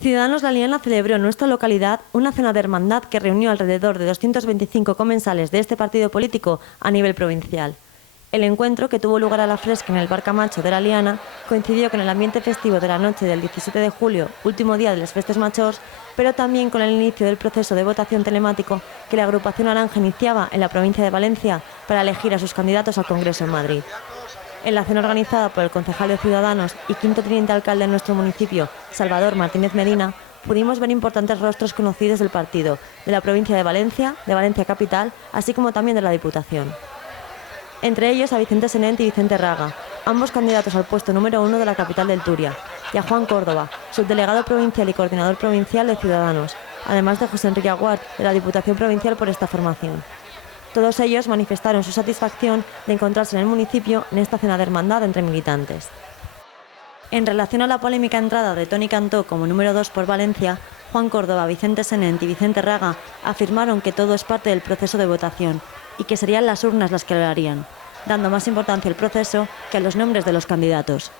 Ciudadanos La Liana celebró en nuestra localidad una cena de hermandad que reunió alrededor de 225 comensales de este partido político a nivel provincial. El encuentro, que tuvo lugar a la fresca en el Bar Camacho de La Liana, coincidió con el ambiente festivo de la noche del 17 de julio, último día de las Festes Majors, pero también con el inicio del proceso de votación telemático que la agrupación naranja iniciaba en la provincia de Valencia para elegir a sus candidatos al Congreso en Madrid. En la cena organizada por el concejal de Ciudadanos y quinto teniente alcalde de nuestro municipio, Salvador Martínez Medina, pudimos ver importantes rostros conocidos del partido, de la provincia de Valencia capital, así como también de la Diputación. Entre ellos a Vicente Senent y Vicente Raga, ambos candidatos al puesto número 1 de la capital del Turia, y a Juan Córdoba, subdelegado provincial y coordinador provincial de Ciudadanos, además de José Enrique Aguart, de la Diputación Provincial por esta formación. Todos ellos manifestaron su satisfacción de encontrarse en el municipio en esta cena de hermandad entre militantes. En relación a la polémica entrada de Toni Cantó como número 2 por Valencia, Juan Córdoba, Vicente Senent y Vicente Raga afirmaron que todo es parte del proceso de votación y que serían las urnas las que lo harían, dando más importancia al proceso que a los nombres de los candidatos.